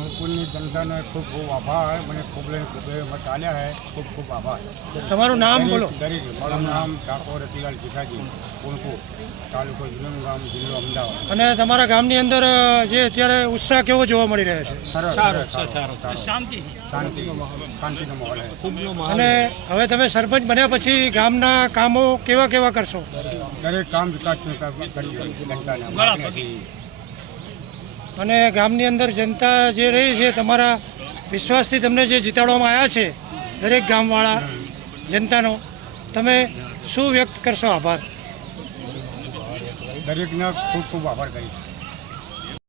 મણિપુરની જનતાને ખૂબ ખૂબ આભાર. મને ખૂબ મત આલ્યા છે. ખૂબ ખૂબ આભાર. તમારું નામ બોલો. દરેક મારું નામ ઠાકોર રતિલાલ ભીખાજી, કુણપુર, તાલુકો વિરમગામ, જિલ્લો અમદાવાદ. અને તમારા ગામની અંદર જે અત્યારે ઉત્સાહ કેવો જોવા મળી રહ્યો છે? સરસ, શાંતિનો માહોલ છે. અને હવે તમે સરપંચ બન્યા પછી ગામના કામો કેવા કેવા કરશો? દરેક કામ વિકાસનું કરી જનતાને. અને ગામની અંદર જનતા જે રહી છે, તમારા વિશ્વાસથી તમને જે જીતાડવામાં આવ્યા છે દરેક ગામવાળા જનતાનો, તમે શું વ્યક્ત કરશો? આભાર. દરેકના ખૂબ ખૂબ આભાર કરીશ.